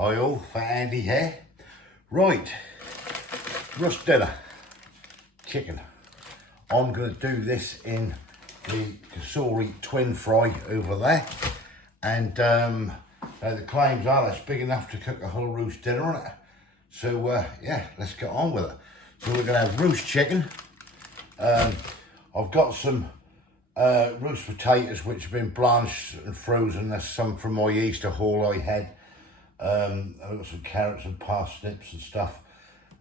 Hi all, Fat Andy here. Right, roast dinner, chicken. I'm going to do this in the Cosori TwinFry over there. And the claims are that's big enough to cook a whole roast dinner on it. So yeah, let's get on with it. So we're going to have roast chicken. I've got some roast potatoes which have been blanched and frozen. There's some from my Easter haul I had. I've got some carrots and parsnips and stuff,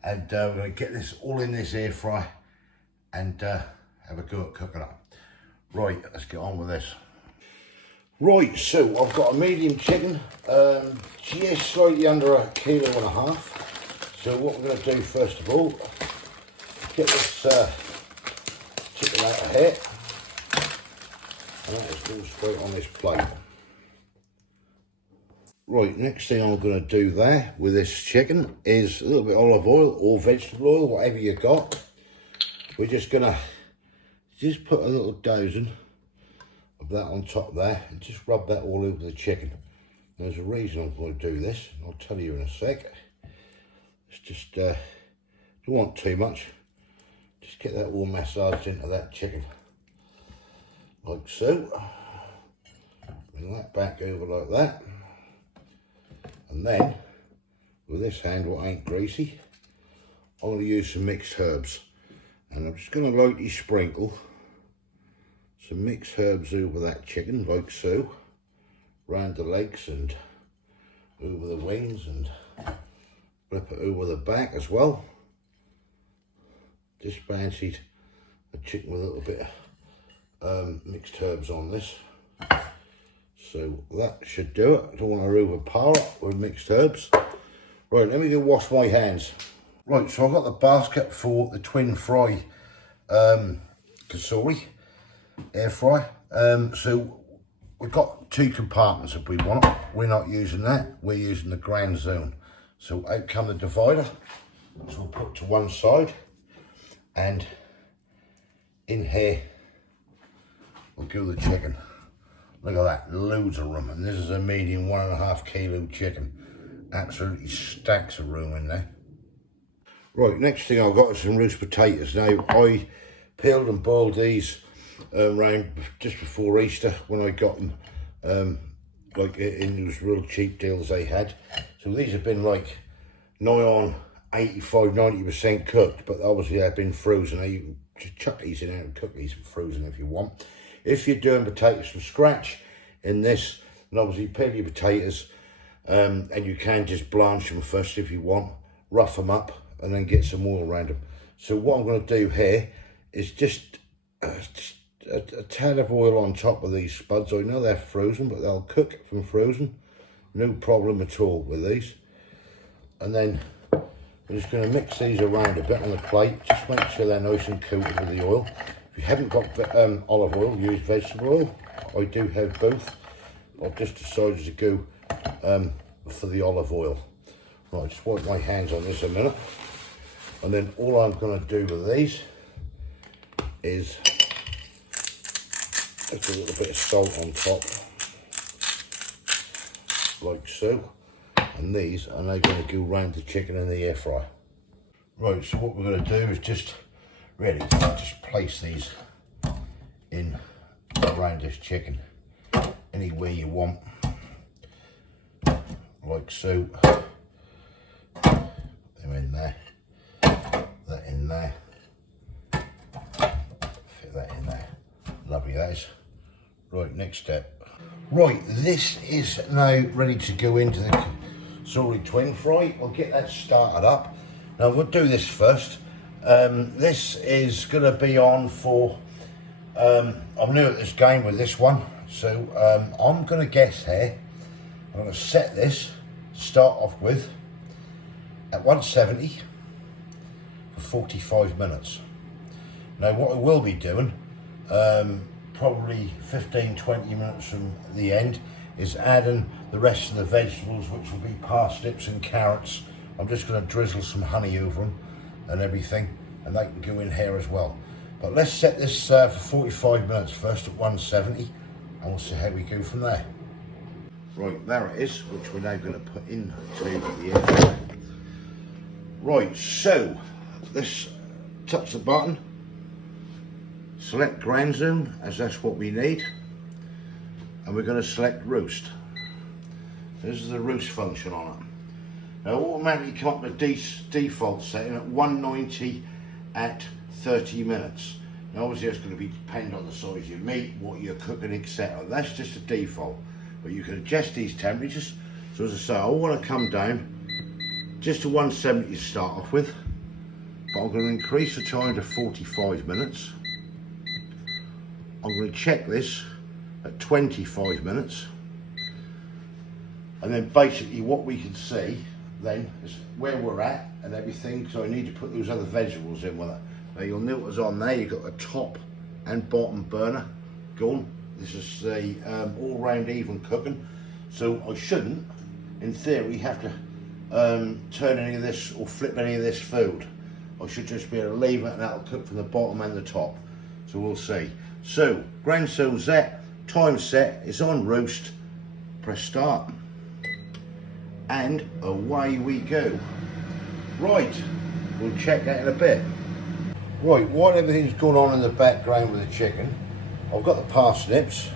and we're going to get this all in this air fry and have a go at cooking it. Right, let's get on with this. Right, so I've got a medium chicken, just slightly under 1.5 kilos. So what we're going to do first of all, get this chicken out of here, and that is going straight on this plate. Right, next thing I'm going to do there with this chicken is a little bit of olive oil or vegetable oil, whatever you got. We're just going to put a little dozen of that on top there and just rub that all over the chicken. There's a reason I'm going to do this, and I'll tell you in a sec. It's just, don't want too much. Just get that all massaged into that chicken, like so. Bring that back over like that. And then, with this hand, what ain't greasy, I'm going to use some mixed herbs. And I'm just going to lightly sprinkle some mixed herbs over that chicken, like so. Round the legs and over the wings, and flip it over the back as well. Just fancied a chicken with a little bit of mixed herbs on this. So that should do it. I don't want to overpower it with mixed herbs. Right, let me go wash my hands. Right, so I've got the basket for the TwinFry Cosori air fry. So we've got 2 compartments if we want it. We're not using that, we're using the grand zone. So out come the divider, so we'll put to one side, and in here we'll go the chicken. Look at that, loads of room, and this is a medium 1.5 kilo chicken. Absolutely stacks of room in there. Right, next thing I've got is some roast potatoes. Now, I peeled and boiled these around just before Easter when I got them, like in those real cheap deals they had. So these have been like nigh on 85–90% cooked, but obviously they've been frozen. Now you can just chuck these in and cook these frozen if you want. If you're doing potatoes from scratch in this, then obviously peel your potatoes, and you can just blanch them first if you want, rough them up, and then get some oil around them. So what I'm going to do here is just a tad of oil on top of these spuds. I know they're frozen, but they'll cook from frozen, no problem at all with these. And then I'm just going to mix these around a bit on the plate, just make sure they're nice and coated with the oil. If you haven't got olive oil, use vegetable oil. I do have both. I've just decided to go for the olive oil. Right, just wipe my hands on this a minute. And then all I'm going to do with these is put a little bit of salt on top, like so. And these are now going to go round the chicken in the air fry. Right, so what we're going to do is just place these in around this chicken anywhere you want, like so. Them in there, that in there, fit that in there. Lovely, that is. Right, next step. Right, this is now ready to go into the Cosori TwinFry. I'll get that started up. Now we'll do this first. This is going to be on for, I'm new at this game with this one, so I'm going to guess here, I'm going to set this, start off with, at 170 for 45 minutes. Now what I will be doing, probably 15–20 minutes from the end, is adding the rest of the vegetables, which will be parsnips and carrots. I'm just going to drizzle some honey over them and everything, and they can go in here as well. But let's set this for 45 minutes first at 170, and we'll see how we go from there. Right, there it is, which we're now going to put into the air fryer. Right, so let's touch the button, select grand zone, as that's what we need, and we're going to select roast. This is the roast function on it. Now automatically come up with default setting at 190 at 30 minutes. Now obviously it's going to be dependent on the size of your meat, what you're cooking, etc. That's just a default, but you can adjust these temperatures. So as I say, I want to come down just to 170 to start off with, but I'm going to increase the time to 45 minutes. I'm going to check this at 25 minutes, and then basically what we can see then is where we're at and everything. So I need to put those other vegetables in with it. Now you'll notice on there you've got the top and bottom burner gone. This is the all round even cooking, so I shouldn't in theory have to turn any of this or flip any of this food. I should just be able to leave it and that'll cook from the bottom and the top. So we'll see. So grand zone set, time set, it's on roast, press start, and away we go. Right, we'll check that in a bit. Right, while everything's going on in the background with the chicken, I've got the parsnips,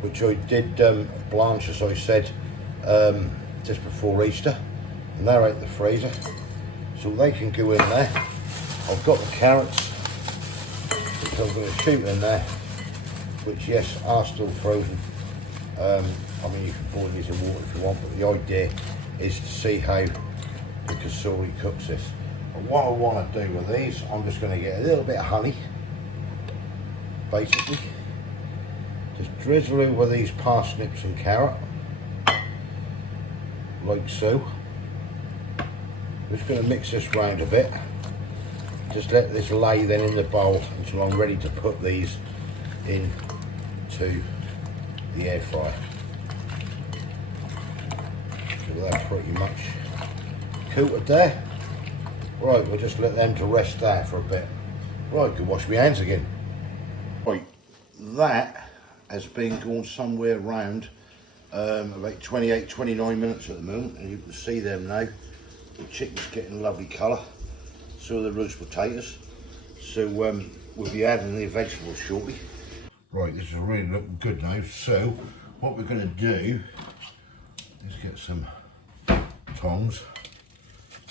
which I did blanch, as I said, just before Easter, and they're out the freezer, so they can go in there. I've got the carrots, which I'm going to shoot in there, which yes, are still frozen. I mean, you can boil these in water if you want, but the idea is to see how the Cosori cooks this. But what I want to do with these, I'm just going to get a little bit of honey, basically. Just drizzle over these parsnips and carrot, like so. Just going to mix this round a bit. Just let this lay then in the bowl until I'm ready to put these into the air fryer. So that's pretty much coated there. Right, we'll just let them to rest there for a bit. Right, can wash my hands again. Right, that has been going somewhere around about 28, 29 minutes at the moment, and you can see them now. The chicken's getting a lovely colour, so are the roast potatoes. So we'll be adding the vegetables shortly. Right, this is really looking good now. So what we're going to do is get some tongs.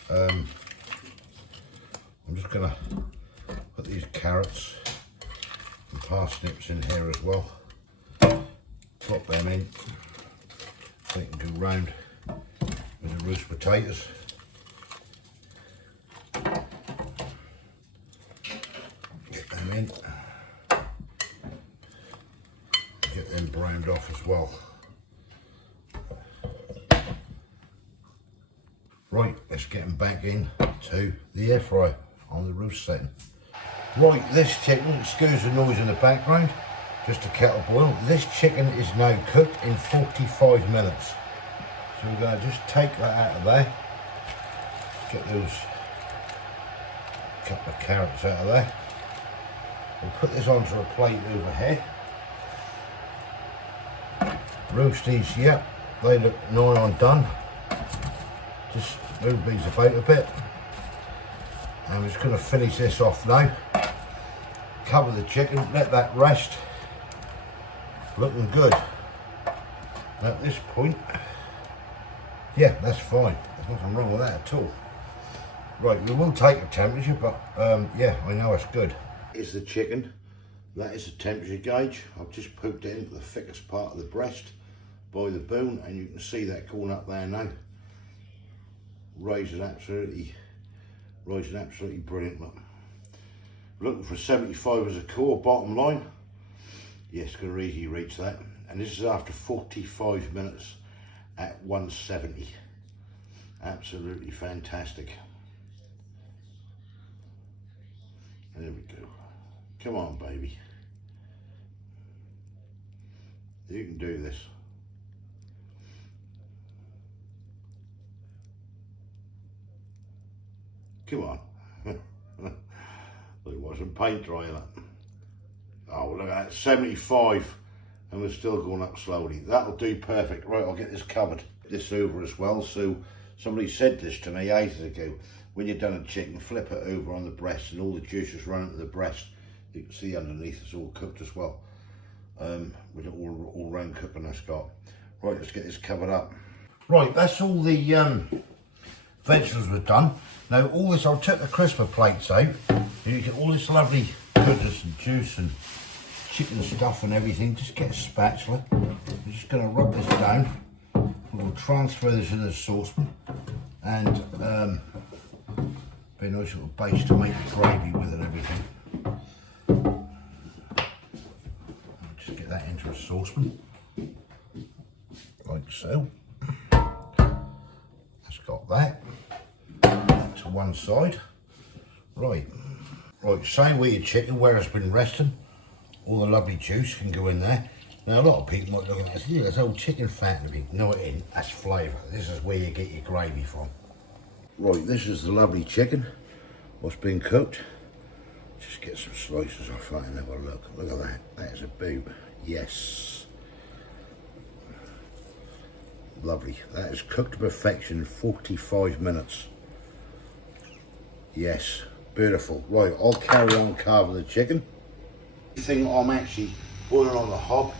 I'm just going to put these carrots and parsnips in here as well. Pop them in. They can go round with the roast potatoes. Get them in. Get them browned off as well. Right, let's get them back in to the air fryer on the roast setting. Right, this chicken, excuse the noise in the background, just a kettle boil. This chicken is now cooked in 45 minutes. So we're going to just take that out of there. Get those couple of carrots out of there. We'll put this onto a plate over here. Roast these, yep, they look nigh on done. Just move these about a bit. And we're just going to finish this off now. Cover the chicken, let that rest. Looking good. At this point, yeah, that's fine. There's nothing wrong with that at all. Right, we will take the temperature, but yeah, I know it's good. Here's the chicken. That is the temperature gauge. I've just poked it into the thickest part of the breast by the bone, and you can see that going up there now. Rising absolutely brilliant. Look. Looking for 75 as a core, bottom line. Yes, going to easily reach that. And this is after 45 minutes at 170. Absolutely fantastic. There we go. Come on, baby. You can do this. Come on. It wasn't paint dry, that. Oh, look at that, 75 and we're still going up slowly. That'll do perfect. Right, I'll get this covered. This over as well. So somebody said this to me ages ago. When you're done a chicken, flip it over on the breast and all the juices run into the breast. You can see underneath it's all cooked as well. With it all round cooking that's got. Right, let's get this covered up. Right, that's all the vegetables were done. Now all this, I'll take the crisper plates out. You get all this lovely goodness and juice and chicken stuff and everything. Just get a spatula. I'm just going to rub this down. We'll transfer this into the saucepan and be a nice little base to make the gravy with and everything. I'll just get that into a saucepan, like so. That's got that. To one side. Right, same with your chicken where it's been resting. All the lovely juice can go in there. Now a lot of people might look at that and say, there's old chicken fat and everything. No, it ain't. That's flavour. This is where you get your gravy from. Right, this is the lovely chicken. What's been cooked. Just get some slices off that and have a look. Look at that. That is a boob. Yes. Lovely. That is cooked to perfection in 45 minutes. Yes. Beautiful. Right, I'll carry on carving the chicken. The thing I'm actually boiling on the hob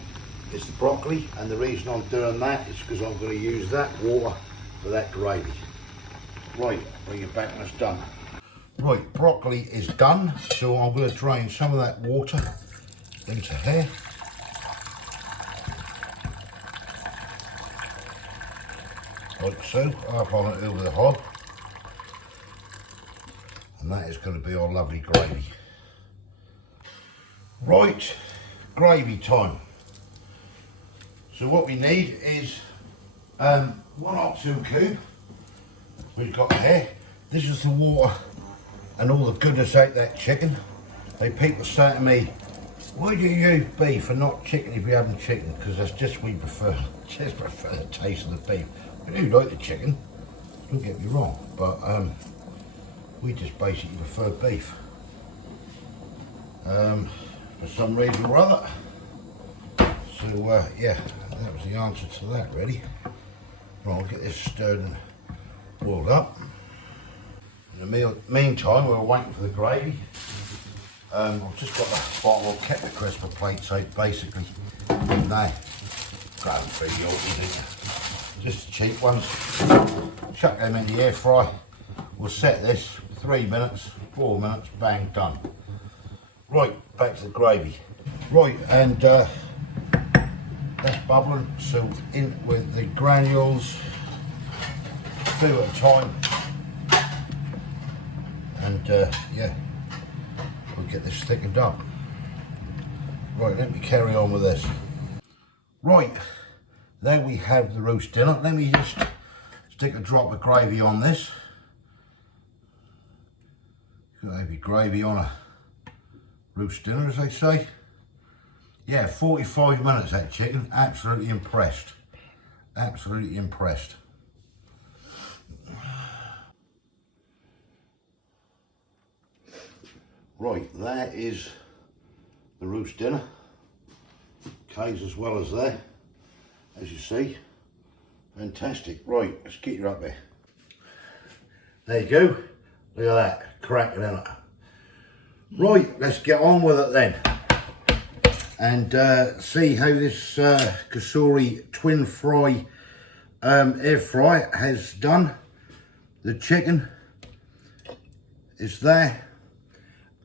is the broccoli, and the reason I'm doing that is because I'm going to use that water for that gravy. Right, bring it back when it's done. Right, broccoli is done, so I'm going to drain some of that water into here. Like so, half on it over the hob. And that is going to be our lovely gravy. Right, gravy time. So what we need is 1 or 2 cube. We've got here. This is the water and all the goodness out that chicken. People say to me, why do you use beef and not chicken if you haven't chicken? Because that's just we prefer, prefer the taste of the beef. We do like the chicken, don't get me wrong, but we just basically prefer beef. For some reason or other. So yeah, that was the answer to that really. Right, I'll get this stirred and boiled up. In the meantime, we're waiting for the gravy. I've just got the bottle, I've kept the crisper plates out basically. And now, grab them pretty old, just the cheap ones. Chuck them in the air fry. We'll set this 3 minutes, 4 minutes, bang, done. Right, back to the gravy. Right, and that's bubbling, so in with the granules, 2 at a time, and yeah, we'll get this thickened up. Right, let me carry on with this. Right, there we have the roast dinner. Let me just stick a drop of gravy on this. Got be gravy on a roast dinner, as they say. Yeah, 45 minutes that chicken. Absolutely impressed. Absolutely impressed. Right, that is the roast dinner. K's as well as there, as you see. Fantastic. Right, let's get you up there. There you go. Look at that, cracking in it. Right, let's get on with it then. And see how this Cosori TwinFry air fry has done. The chicken is there,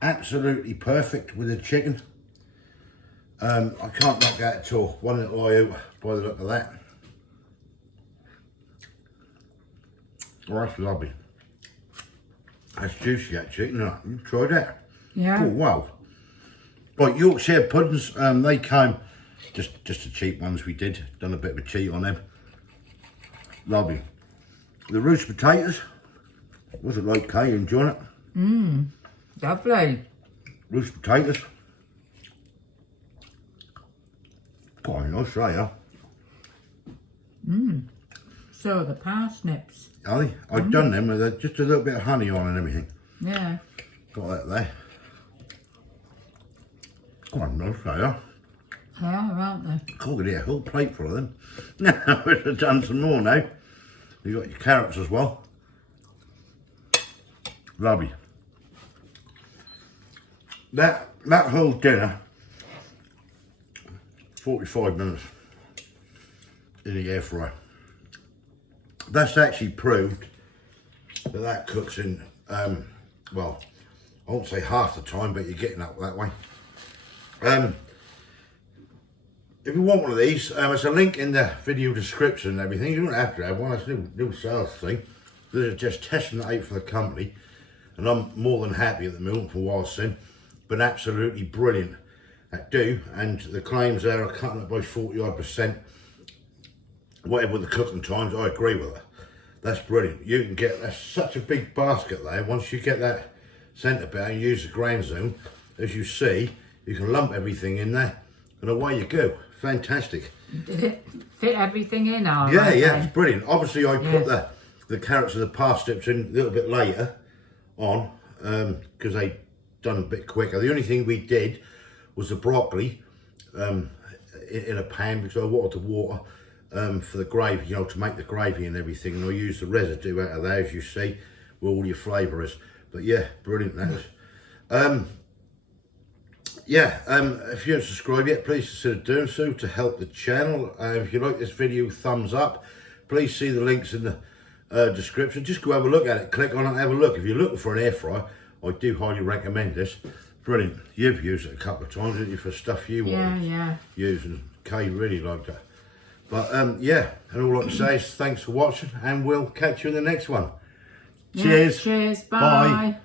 absolutely perfect with the chicken. I can't knock that at all. One little eye out by the look of that. Oh, that's lovely. That's juicy, that chicken. You tried that? Yeah. Oh wow. Right, Yorkshire puddings, they came, just the cheap ones we did, done a bit of a cheat on them. Lovely. The roast potatoes, was it like Kay, enjoying it? Lovely. Roast potatoes. Quite nice, they are. So are the parsnips. Are they? I've done them with just a little bit of honey on and everything. Yeah. Got that there. Quite nice, they are. They are, aren't they? Cool, get a whole plate full of them. Now, we've done some more now. You've got your carrots as well. Lovely. That whole dinner, 45 minutes in the air fryer. That's actually proved that cooks in, well, I won't say half the time, but you're getting up that way. If you want one of these, there's a link in the video description and everything. You don't have to have one, it's a new sales thing. This is just testing it out for the company. And I'm more than happy at the moment for what I've seen. Been absolutely brilliant at do. And the claims there are cutting it by 40-odd%. Whatever with the cooking times, I agree with it. That's brilliant. You can get, that's such a big basket there. Once you get that centre bit and use the ground zone, as you see, you can lump everything in there and away you go. Fantastic. Did it fit everything in? All Yeah, right, yeah, then? it's brilliant. Obviously, I put the carrots and the parsnips in a little bit later on because they done a bit quicker. The only thing we did was the broccoli in a pan because I wanted the water for the gravy, you know, to make the gravy and everything. And I used the residue out of there, as you see, where all your flavour is. But yeah, brilliant that is. If you haven't subscribed yet, please consider doing so to help the channel. If you like this video, thumbs up. Please see the links in the description. Just go have a look at it, click on it and have a look. If you're looking for an air fryer, I do highly recommend this. Brilliant. You've used it a couple of times, haven't you, for stuff you want to use, and Kay really liked it. But yeah, and all I can say is thanks for watching, and we'll catch you in the next one. Yeah, Cheers. cheers. Bye. Bye.